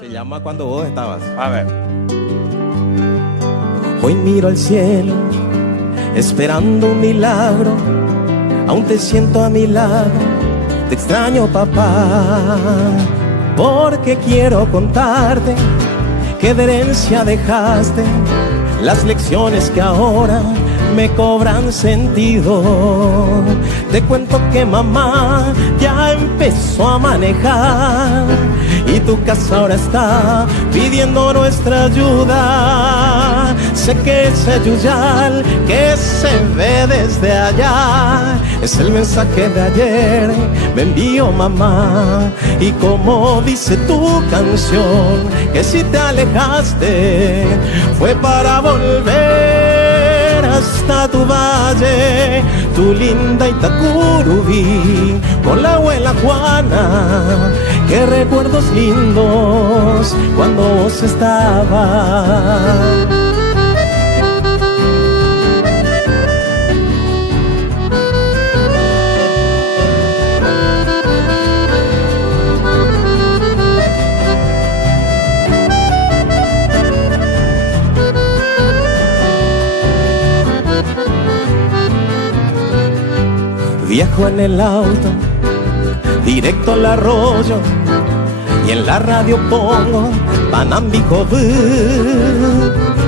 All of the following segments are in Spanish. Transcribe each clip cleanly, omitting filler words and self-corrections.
Se llama Cuando vos estabas. A ver. Hoy miro al cielo, esperando un milagro. Aún te siento a mi lado, te extraño, papá. Porque quiero contarte que de herencia dejaste las lecciones que ahora me cobran sentido. Te cuento que mamá ya empezó a manejar y tu casa ahora está pidiendo nuestra ayuda. Sé que ese yuyal que se ve desde allá es el mensaje de ayer, me envió mamá. Y como dice tu canción, que si te alejaste fue para volver hasta tu valle, tu linda Itacurubí, con la abuela Juana. Qué recuerdos lindos cuando vos estabas. Viajo en el auto, directo al arroyo, y en la radio pongo Panambico.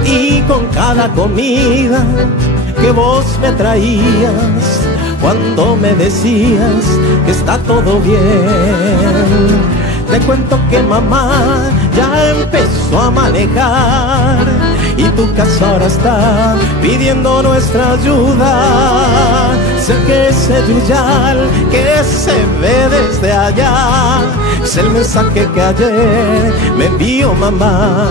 Y con cada comida que vos me traías, cuando me decías que está todo bien, te cuento que mamá ya empezó a manejar y tu casa ahora está pidiendo nuestra ayuda. Sé que ese yuyal que se ve desde allá es el mensaje que ayer me envió mamá.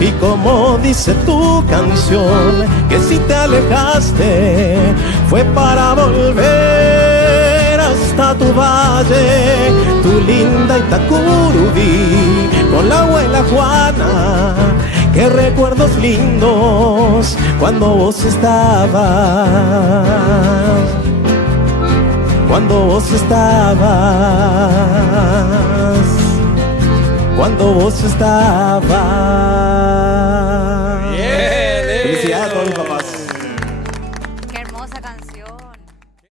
Y como dice tu canción, que si te alejaste fue para volver hasta tu valle, tu linda Itacurubí, con la abuela Juana. Qué recuerdos lindos cuando vos estabas, cuando vos estabas, cuando vos estabas. Bien, Felicidades a todos los papás.